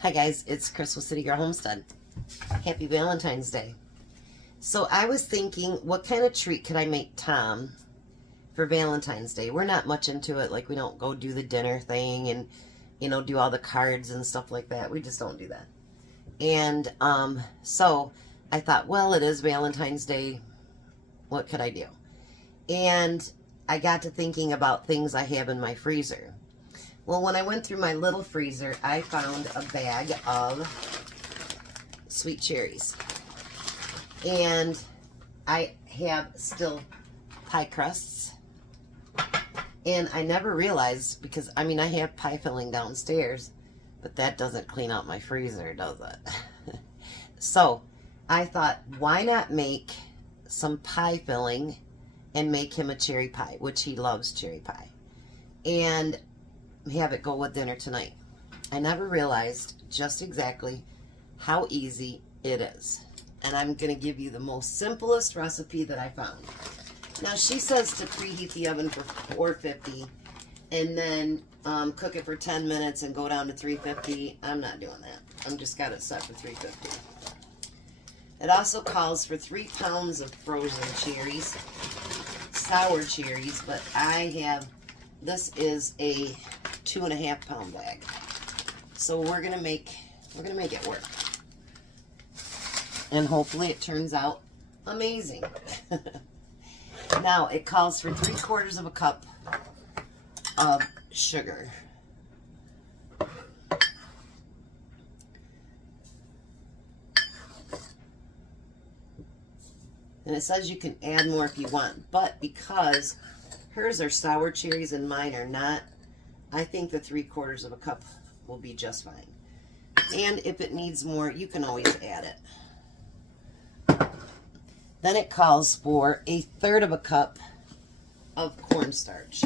Hi guys, it's Crystal City Girl Homestead. Happy Valentine's Day. So I was thinking, what kind of treat could I make Tom for Valentine's Day? We're not much into it, like we don't go do the dinner thing and, you know, do all the cards and stuff like that. We just don't do that. And so I thought, well, it is Valentine's Day. What could I do? And I got to thinking about things I have in my freezer. Well, when I went through my little freezer, I found a bag of sweet cherries. And I have still pie crusts. And I never realized, because, I mean, I have pie filling downstairs, but that doesn't clean out my freezer, does it? So, I thought, why not make some pie filling and make him a cherry pie, which he loves cherry pie. And have it go with dinner tonight. I never realized just exactly how easy it is. And I'm going to give you the most simplest recipe that I found. Now she says to preheat the oven for 450 and then cook it for 10 minutes and go down to 350. I'm not doing that. I'm just got it set for 350. It also calls for 3 pounds of frozen cherries, sour cherries, but I have, this is a 2.5 pound bag. So we're gonna make it work. And hopefully it turns out amazing. Now it calls for 3/4 of a cup of sugar. And it says you can add more if you want, but because hers are sour cherries and mine are not, I think the 3/4 of a cup will be just fine. And if it needs more, you can always add it. Then it calls for 1/3 of a cup of cornstarch.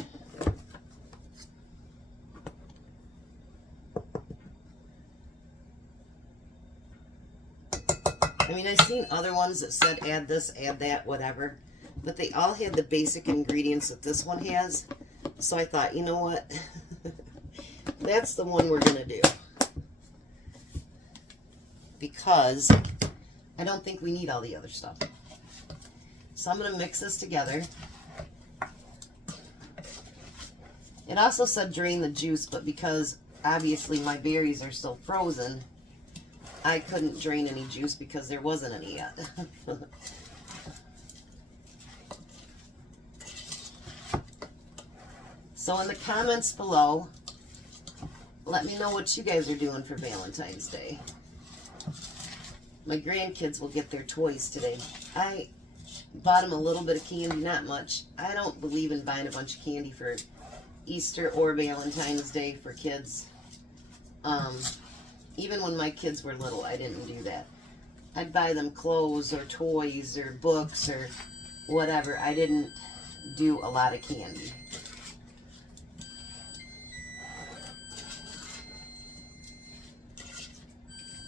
I mean, I've seen other ones that said add this, add that, whatever, but they all had the basic ingredients that this one has. So I thought, you know what? That's the one we're going to do. Because I don't think we need all the other stuff. So I'm going to mix this together. It also said drain the juice, but because obviously my berries are still frozen, I couldn't drain any juice because there wasn't any yet. So in the comments below, let me know what you guys are doing for Valentine's Day. My grandkids will get their toys today. I bought them a little bit of candy, not much. I don't believe in buying a bunch of candy for Easter or Valentine's Day for kids. Even when my kids were little, I didn't do that. I'd buy them clothes or toys or books or whatever. I didn't do a lot of candy.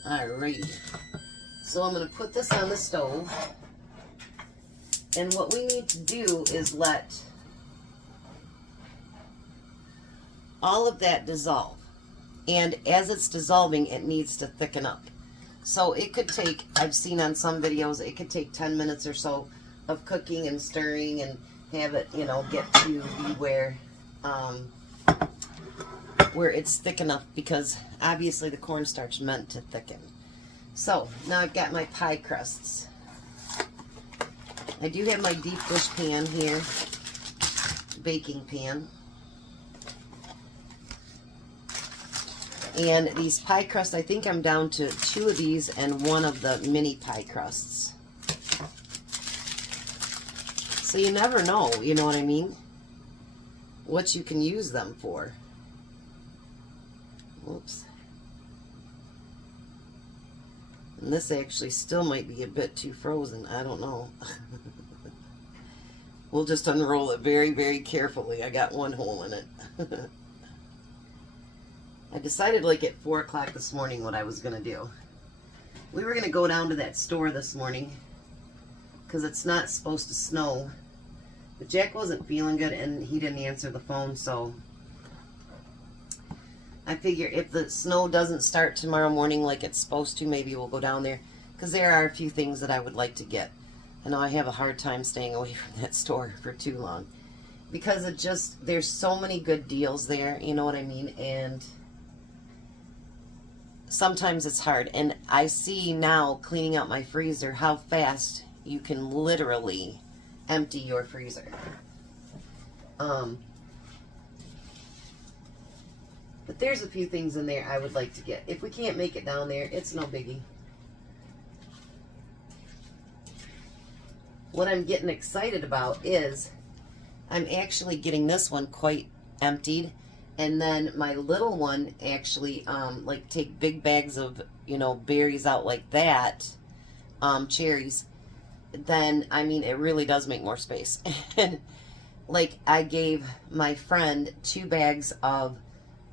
Alright, so I'm going to put this on the stove, and what we need to do is let all of that dissolve, and as it's dissolving it needs to thicken up. So it could take, I've seen on some videos, it could take 10 minutes or so of cooking and stirring and have it, you know, get to be where it's thick enough, because obviously the cornstarch meant to thicken. So now I've got my pie crusts. I do have my deep dish pan here, baking pan. And these pie crusts, I think I'm down to 2 of these and 1 of the mini pie crusts. So you never know, you know what I mean? What you can use them for. Whoops. And this actually still might be a bit too frozen. I don't know. We'll just unroll it very, very carefully. I got 1 hole in it. I decided like at 4 o'clock this morning what I was going to do. We were going to go down to that store this morning because it's not supposed to snow. But Jack wasn't feeling good and he didn't answer the phone, so I figure if the snow doesn't start tomorrow morning like it's supposed to, maybe we'll go down there. Because there are a few things that I would like to get. I know I have a hard time staying away from that store for too long. Because it just, there's so many good deals there, you know what I mean? And sometimes it's hard. And I see now, cleaning out my freezer, how fast you can literally empty your freezer. But there's a few things in there I would like to get. If we can't make it down there, it's no biggie. What I'm getting excited about is I'm actually getting this one quite emptied. And then my little one actually, like take big bags of, you know, berries out like that, cherries. Then, I mean, it really does make more space. And like I gave my friend 2 bags of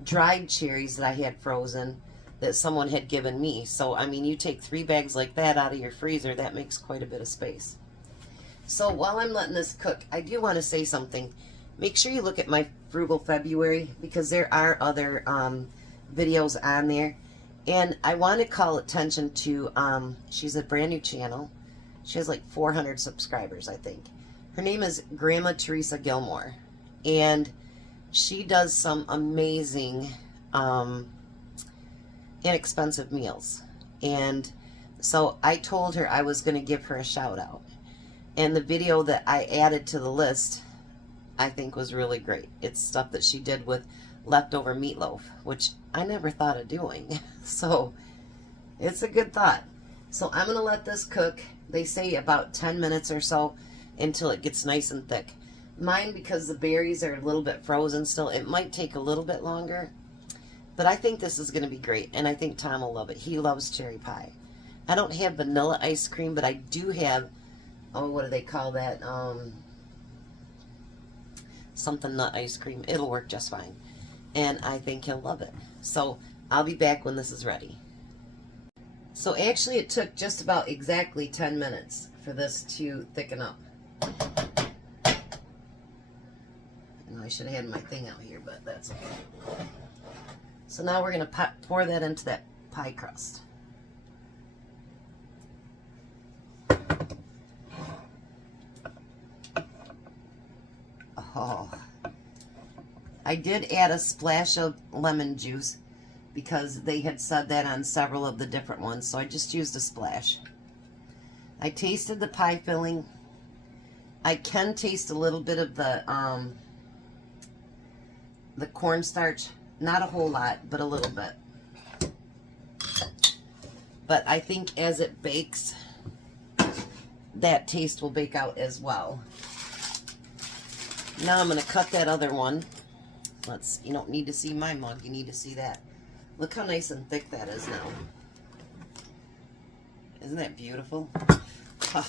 dried cherries that I had frozen that someone had given me. So, I mean, you take 3 bags like that out of your freezer, that makes quite a bit of space. So, while I'm letting this cook, I do want to say something. Make sure you look at my Frugal February, because there are other videos on there. And I want to call attention to, she's a brand new channel. She has like 400 subscribers, I think. Her name is Grandma Teresa Gilmore. And she does some amazing, inexpensive meals. And so I told her I was going to give her a shout out. And the video that I added to the list, I think was really great. It's stuff that she did with leftover meatloaf, which I never thought of doing. So it's a good thought. So I'm going to let this cook. They say about 10 minutes or so until it gets nice and thick. Mine, because the berries are a little bit frozen still, it might take a little bit longer. But I think this is going to be great, and I think Tom will love it. He loves cherry pie. I don't have vanilla ice cream, but I do have, oh, what do they call that? Something nut ice cream. It'll work just fine. And I think he'll love it. So I'll be back when this is ready. So actually it took just about exactly 10 minutes for this to thicken up. I should have had my thing out here, but that's okay. So now we're going to pour that into that pie crust. Oh, I did add a splash of lemon juice because they had said that on several of the different ones, so I just used a splash. I tasted the pie filling. I can taste a little bit of the cornstarch. Not a whole lot, but a little bit. But I think as it bakes, that taste will bake out as well. Now I'm going to cut that other one. You don't need to see my mug, you need to see that. Look how nice and thick that is now. Isn't that beautiful? I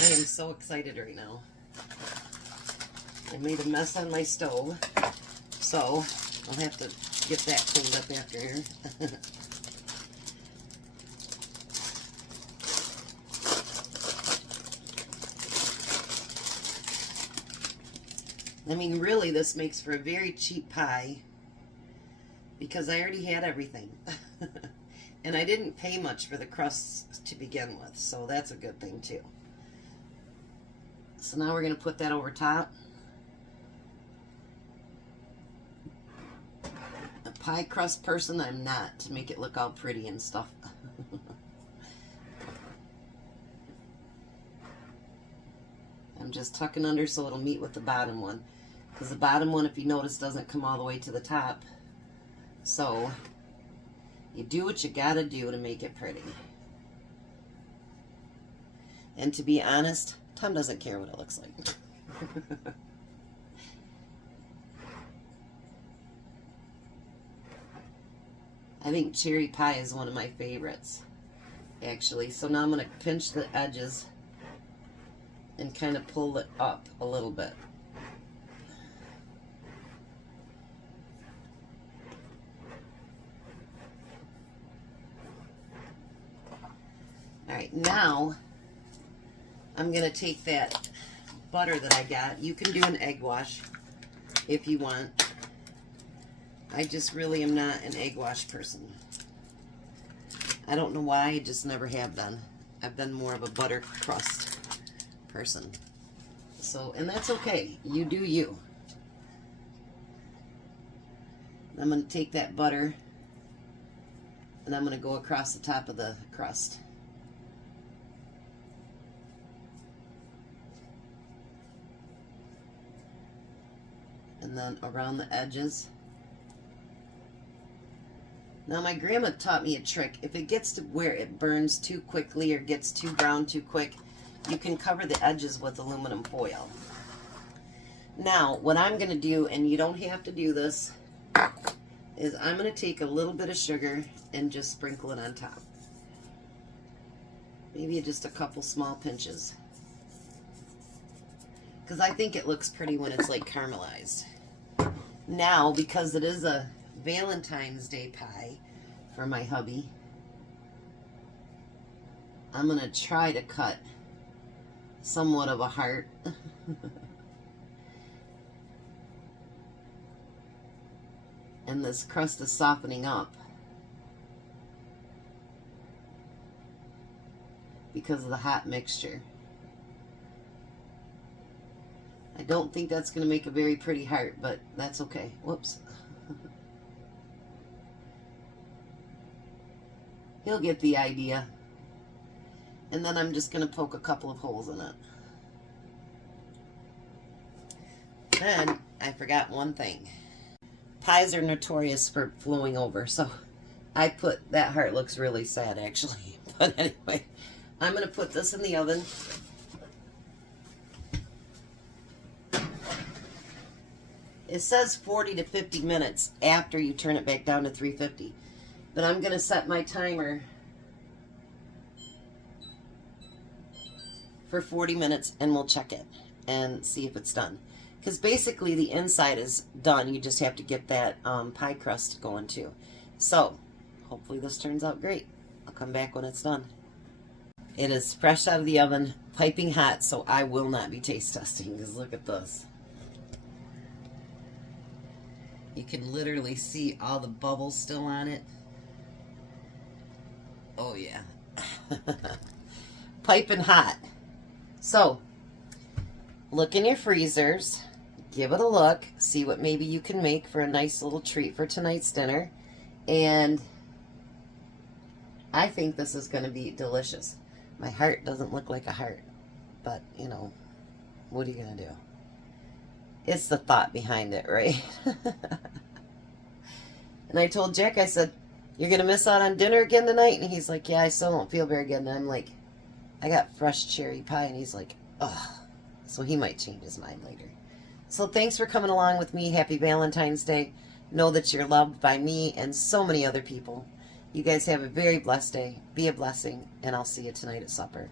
am so excited right now. I made a mess on my stove, so I'll have to get that cleaned up after here. I mean, really, this makes for a very cheap pie because I already had everything. And I didn't pay much for the crusts to begin with, so that's a good thing, too. So now we're going to put that over top. A pie crust person, I'm not, to make it look all pretty and stuff. I'm just tucking under so it'll meet with the bottom one. Because the bottom one, if you notice, doesn't come all the way to the top. So, you do what you gotta do to make it pretty. And to be honest, Tom doesn't care what it looks like. I think cherry pie is one of my favorites, actually. So now I'm going to pinch the edges and kind of pull it up a little bit. Alright, now I'm going to take that butter that I got. You can do an egg wash if you want. I just really am not an egg wash person. I don't know why, I just never have been. I've been more of a butter crust person. So, and that's okay. You do you. I'm going to take that butter and I'm going to go across the top of the crust. And then around the edges. Now my grandma taught me a trick. If it gets to where it burns too quickly or gets too brown too quick, you can cover the edges with aluminum foil. Now what I'm going to do, and you don't have to do this, is I'm going to take a little bit of sugar and just sprinkle it on top. Maybe just a couple small pinches. Because I think it looks pretty when it's like caramelized. Now, because it is a Valentine's Day pie for my hubby, I'm going to try to cut somewhat of a heart. And this crust is softening up because of the hot mixture. I don't think that's going to make a very pretty heart, but that's okay. Whoops. He'll get the idea. And then I'm just going to poke a couple of holes in it. Then I forgot one thing. Pies are notorious for flowing over, so I put, that heart looks really sad actually. But anyway, I'm going to put this in the oven. It says 40 to 50 minutes after you turn it back down to 350. But I'm going to set my timer for 40 minutes and we'll check it and see if it's done. Because basically the inside is done. You just have to get that pie crust going too. So hopefully this turns out great. I'll come back when it's done. It is fresh out of the oven, piping hot, so I will not be taste testing because look at this. You can literally see all the bubbles still on it. Oh yeah. Piping hot. So, look in your freezers. Give it a look. See what maybe you can make for a nice little treat for tonight's dinner. And I think this is going to be delicious. My heart doesn't look like a heart. But, you know, what are you going to do? It's the thought behind it, right? And I told Jack, I said, you're going to miss out on dinner again tonight? And he's like, yeah, I still don't feel very good. And I'm like, I got fresh cherry pie. And he's like, ugh. So he might change his mind later. So thanks for coming along with me. Happy Valentine's Day. Know that you're loved by me and so many other people. You guys have a very blessed day. Be a blessing. And I'll see you tonight at supper.